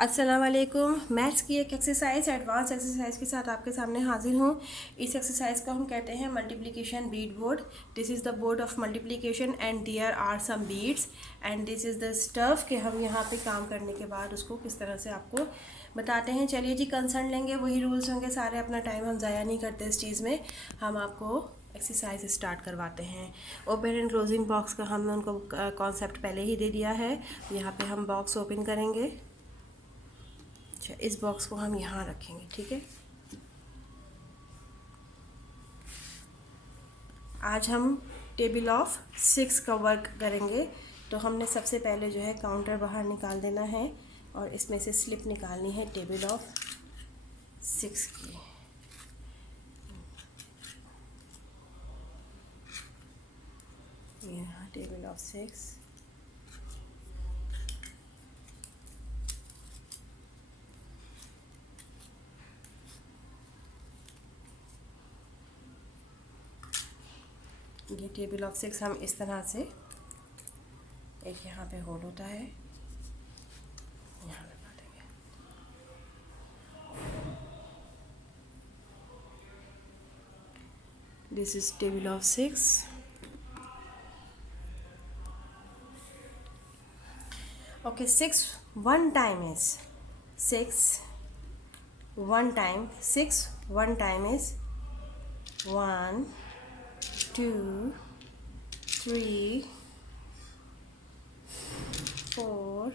अस्सलाम वालेकुम। मैथ्स की एक एक्सरसाइज एडवांस एक्सरसाइज के साथ आपके सामने हाजिर हूँ। इस एक्सरसाइज को हम कहते हैं multiplication beat board. This is the board of multiplication and there are some beats and this is the stuff कि हम यहाँ पे काम करने के बाद उसको किस तरह से आपको बताते हैं। चलिए जी, कंसर्न लेंगे, वही रूल्स होंगे सारे, अपना टाइम हम ज़ाया नहीं करते इस चीज़ में। हम आपको एक्सरसाइज स्टार्ट करवाते हैं। ओपन एंड क्लोजिंग बॉक्स का हमने उनको कॉन्सेप्ट पहले ही दे दिया है। यहाँ पे हम बॉक्स ओपन करेंगे। अच्छा, इस बॉक्स को हम यहाँ रखेंगे, ठीक है। आज हम टेबल ऑफ 6 का वर्क करेंगे। तो हमने सबसे पहले जो है काउंटर बाहर निकाल देना है और इसमें से स्लिप निकालनी है टेबल ऑफ 6 की। यहाँ टेबल ऑफ 6, ये टेबल ऑफ 6 हम इस तरह से, एक यहाँ पे होल होता है, यहाँ लगा देंगे। This is table of 6। Okay, 6 one time is 6 one time 6 one time is 1 2 3 4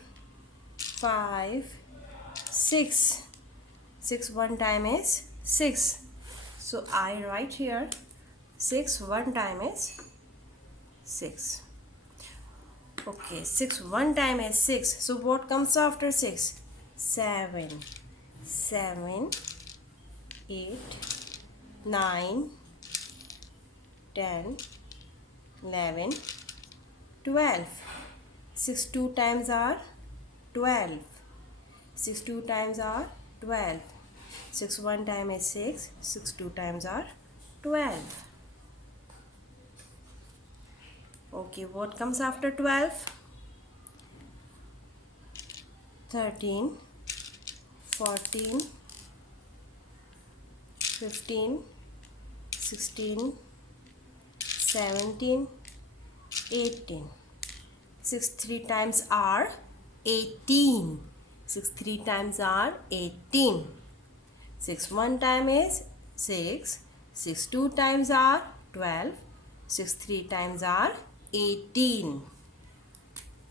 5 6 6 one time is 6. So I write here 6 one time is 6. Okay, 6 one time is 6. So what comes after 6? 7 7 8 9 10 11 12. 6 two times are 12. 6 two times are 12. 6 one time is 6. 6 two times are 12. Okay, what comes after 12? 13 14 15 16 17 18. 6 three times are 18. 6 three times are 18. 6 one time is 6. 6 two times are 12. 6 three times are 18.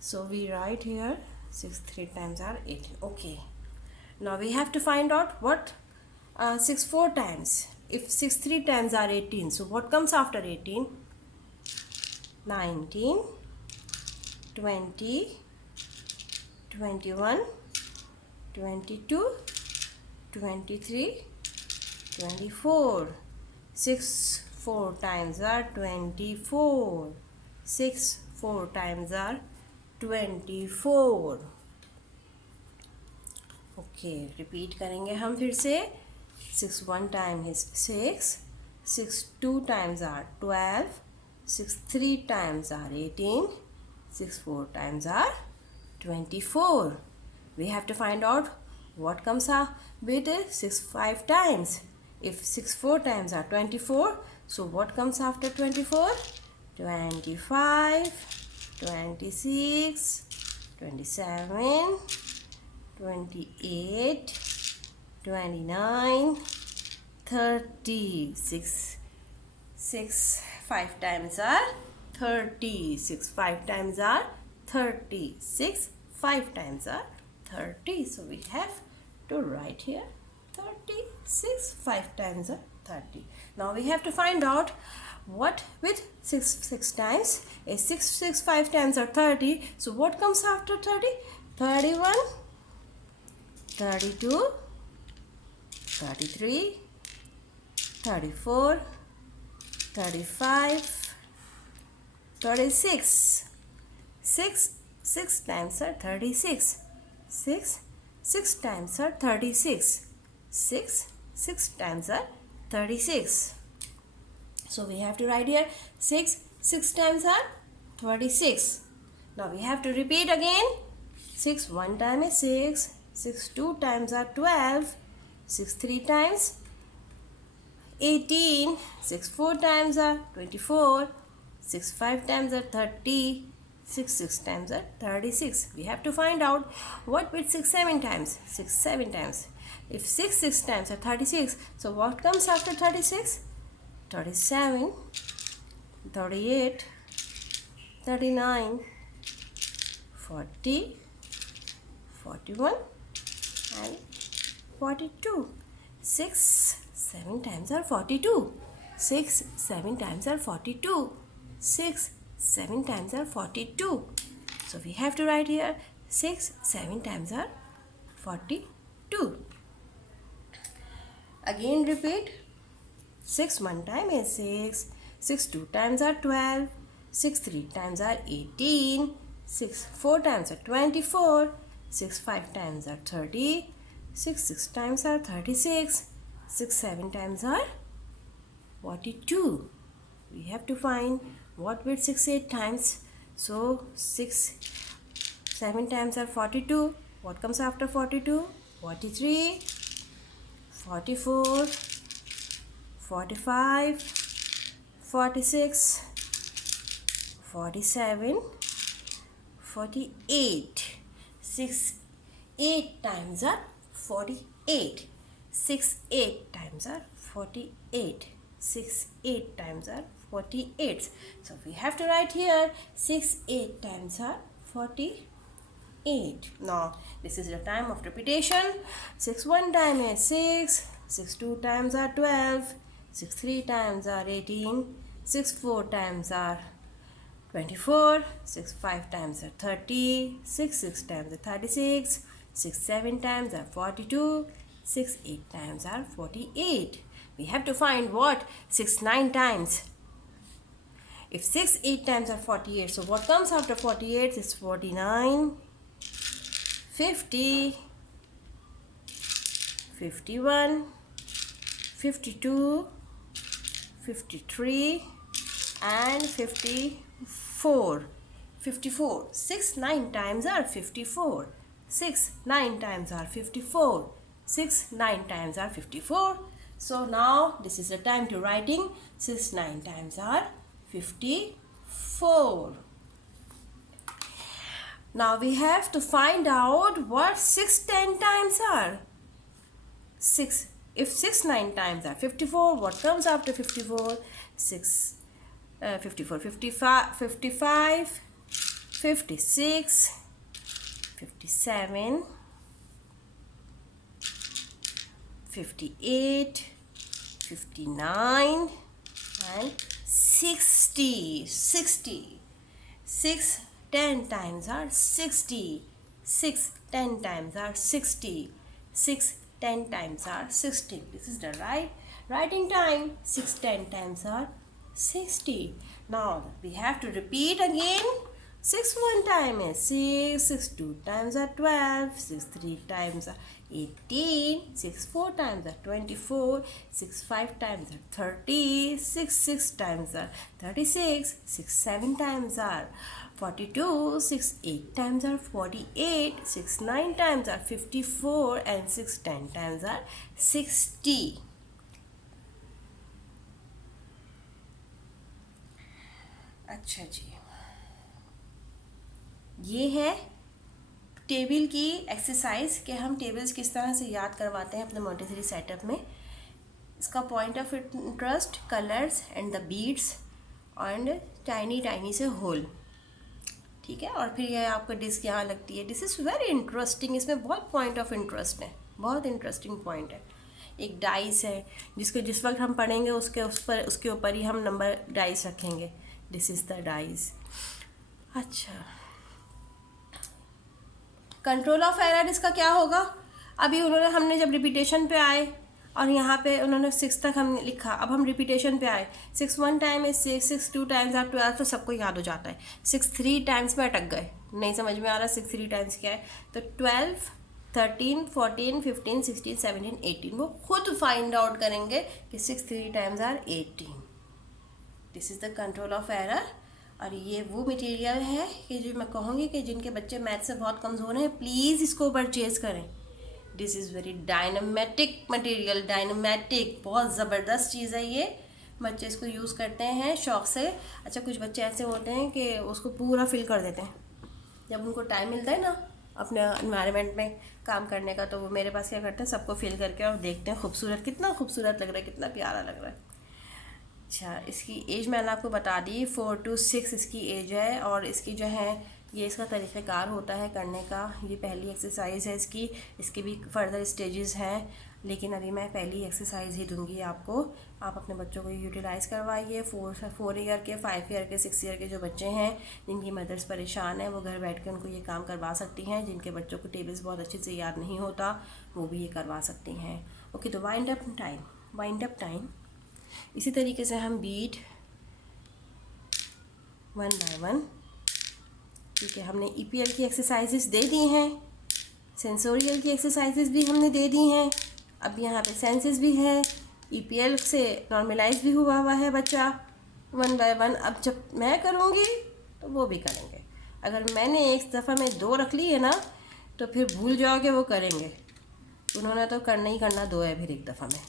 So we write here 6 three times are 18. Okay, now we have to find out what 6 four times. If 6 three times are 18, so what comes after 18? 19 20 21 22 23 24. 6 four times are 24. 6 four times are 24. Okay, repeat करेंगे हम फिर से। 6 one time is 6. 6 two times are 12. 6 three times are 18. 6 four times are 24. We have to find out what comes with 6 5 times. If 6 4 times are 24, so what comes after 24? 25 26 27 28 29 30. 6 5 times are 30. 6 5 times are 30. 6 5 times are 30. So we have to write here 36. 5 times are 30. Now we have to find out what with 6 times is 6 5 times are 30. So what comes after 30? 31 32 33 34 35 36. 6 times are 36. 6 times are 36. 6 times are 36. So we have to write here 6 times are 36. Now we have to repeat again. 6 one time is 6. 6 2 times are 12. 6 3 times 18. 6 4 times are 24. 6 5 times are 30. 6 6 times are 36. We have to find out what with 6 7 times. 6 7 times. If 6 6 times are 36, so what comes after 36? 37, 38, 39, 40, 41 and 42. 6 7 times are 42. 6 7 times are 42. 6 7 times are 42. So we have to write here 6 7 times are 42. Again repeat. 6 1 time is 6. 6 2 times are 12. 6 3 times are 18. 6 4 times are 24. 6 5 times are 30. 6 6 times are 36. 6 7 times are 42. We have to find what with 6 8 times. So 6 7 times are 42. What comes after 42? 43, 44, 45, 46, 47, 48. 6 8 times are 48. 6 8 times are 48. 6 8 times are 48. So we have to write here 6 8 times are 48. Now this is the time of repetition. 6 1 time is 6. 6 2 times are 12. 6 3 times are 18. 6 4 times are 24. 6 5 times are 30. 6 6 times are 36. 6 7 times are 42. 6 8 times are 48. We have to find what? 6 9 times. If 6 8 times are 48, so what comes after 48 is 49, 50, 51, 52, 53 and 54. 54. 6 9 times are 54. 6 9 times are 54. 6 9 times are 54. So now this is the time to writing 6 9 times are 54. Now we have to find out what 6 10 times are. 6. If 6 9 times are 54, what comes after 54? 6 54 55 55 56 57 58 59 and 60. 60. 6 10 times are 60. 6 10 times are 60. 6 10 times are 60. This is the writing time. 6 10 times are 60. Now we have to repeat again. 6 1 time is 6. 6 2 times are 12. 6 3 times are 18. 6 4 times are 24. 6 5 times are 30. 6 6 times are 36. 6 7 times are 42. 6 8 times are 48. 6 9 times are 54 and 6 10 times are 60. अच्छा जी, ये है table की exercise कि हम tables किस तरह से याद करवाते हैं अपने मोंटेसरी सेटअप में. इसका point of interest colours and the beads and tiny से होल. ठीक है. और फिर यह आपका डिस्क यहाँ लगती है. This is very interesting. इसमें बहुत पॉइंट ऑफ इंटरेस्ट है. बहुत इंटरेस्टिंग पॉइंट है. एक डाइस है जिसको जिस वक्त हम पढ़ेंगे उसके ऊपर ही हम नंबर डाइस रखेंगे. This is the dice. अच्छा, कंट्रोल ऑफ एरर इसका क्या होगा? अभी हमने जब रिपीटेशन पे आए और यहाँ पे उन्होंने 6 तक हम लिखा. अब हम रिपीटेशन पे आए. 6 1 टाइम इज 6. 6 2 टाइम्स आप 12 तो सबको याद हो जाता है. 6 3 टाइम्स में अटक गए, नहीं समझ में आ रहा 6 3 टाइम्स क्या है. तो 12 13 14 15 16 17 18 वो खुद फाइंड आउट करेंगे कि 6 3 times are 18. This is the control of error. और ये वो मटेरियल है कि जो मैं कहूँगी कि जिनके बच्चे मैथ से बहुत कमज़ोर हैं प्लीज़ इसको परचेज़ करें. दिस इज़ वेरी डायनामेटिक मटेरियल, डायनामेटिक, बहुत ज़बरदस्त चीज़ है ये। बच्चे इसको यूज़ करते हैं शौक़ से। अच्छा, कुछ बच्चे ऐसे होते हैं कि उसको पूरा फिल कर देते हैं जब उनको टाइम मिलता है ना अपने एनवायरनमेंट में काम करने का, तो वो मेरे पास क्या करते हैं, सबको फिल करके और देखते हैं खूबसूरत, कितना खूबसूरत लग रहा है, कितना प्यारा लग रहा है। अच्छा, इसकी एज मैंने आपको बता दी, 4 to 6 इसकी एज है। और इसकी जो है ये इसका तरीक़ेकार होता है करने का। ये पहली एक्सरसाइज है इसकी, इसके भी फर्दर स्टेजेस हैं, लेकिन अभी मैं पहली एक्सरसाइज ही दूंगी आपको। आप अपने बच्चों को यूटिलाइज़ करवाइए। 4 ईयर के, 5 ईयर के, 6 ईयर के जो बच्चे हैं जिनकी मदर्स परेशान हैं, वो घर बैठ के उनको ये काम करवा सकती हैं। जिनके बच्चों को टेबल्स बहुत अच्छे से याद नहीं होता, वो भी ये करवा सकती हैं। ओके, तो वाइंड अप टाइम। इसी तरीके से हम बीट 1 by 1। ठीक है, हमने EPL की एक्सरसाइजेस दे दी हैं, सेंसोरियल की एक्सरसाइजेस भी हमने दे दी हैं। अब यहाँ पे सेंसेस भी है, EPL से नॉर्मलाइज भी हुआ है बच्चा 1 by 1। अब जब मैं करूँगी तो वो भी करेंगे। अगर मैंने एक दफ़ा में 2 रख ली है ना, तो फिर भूल जाओगे वो करेंगे। उन्होंने तो करना ही करना 2 है फिर एक दफ़ा में।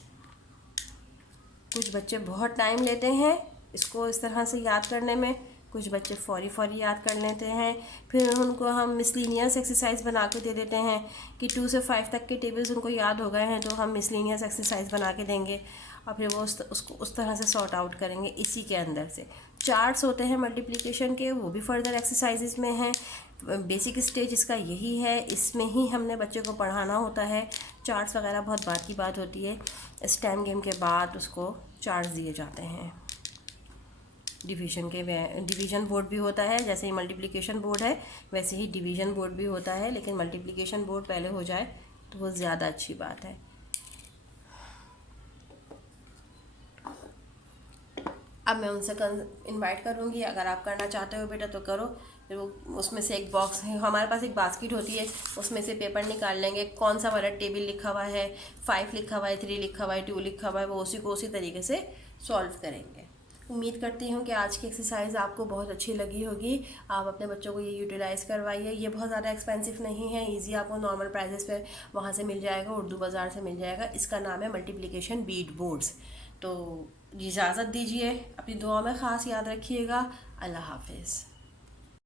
कुछ बच्चे बहुत टाइम लेते हैं इसको इस तरह से याद करने में, कुछ बच्चे फौरी याद कर लेते हैं। फिर उनको हम मिसलिनियस एक्सरसाइज बना के दे देते हैं कि 2 से 5 तक के टेबल्स उनको याद हो गए हैं, तो हम मिसलिनियस एक्सरसाइज बना के देंगे और फिर वो उसको उस तरह से सॉर्ट आउट करेंगे। इसी के अंदर से चार्ट्स होते हैं मल्टीप्लिकेशन के, वो भी फर्दर एक्सरसाइजेस में हैं। बेसिक स्टेज इसका यही है, इसमें ही हमने बच्चे को पढ़ाना होता है। चार्ट्स वगैरह बहुत बात की बात होती है, स्टेम गेम के बाद उसको चार्ट्स दिए जाते हैं। डिवीज़न बोर्ड भी होता है, जैसे ही मल्टीप्लिकेशन बोर्ड है वैसे ही डिवीज़न बोर्ड भी होता है, लेकिन मल्टीप्लिकेशन बोर्ड पहले हो जाए तो वो ज़्यादा अच्छी बात है। अब मैं उनसे इनवाइट करूँगी, अगर आप करना चाहते हो बेटा तो करो। फिर वो उसमें से एक बॉक्स है, हमारे पास एक बास्केट होती है, उसमें से पेपर निकाल लेंगे, कौन सा वाला टेबल लिखा हुआ है, 5 लिखा हुआ है, 3 लिखा हुआ है, 2 लिखा हुआ है, वो उसी को उसी तरीके से सॉल्व करेंगे। उम्मीद करती हूँ कि आज की एक्सरसाइज आपको बहुत अच्छी लगी होगी। आप अपने बच्चों को ये यूटिलाइज़ करवाइए। ये बहुत ज़्यादा एक्सपेंसिव नहीं है, ईजी, आपको नॉर्मल प्राइजेस पे वहाँ से मिल जाएगा, उर्दू बाज़ार से मिल जाएगा। इसका नाम है मल्टीप्लिकेशन बीट बोर्ड्स। तो इजाज़त दीजिए, अपनी दुआ में ख़ास याद रखिएगा। अल्लाह हाफिज़।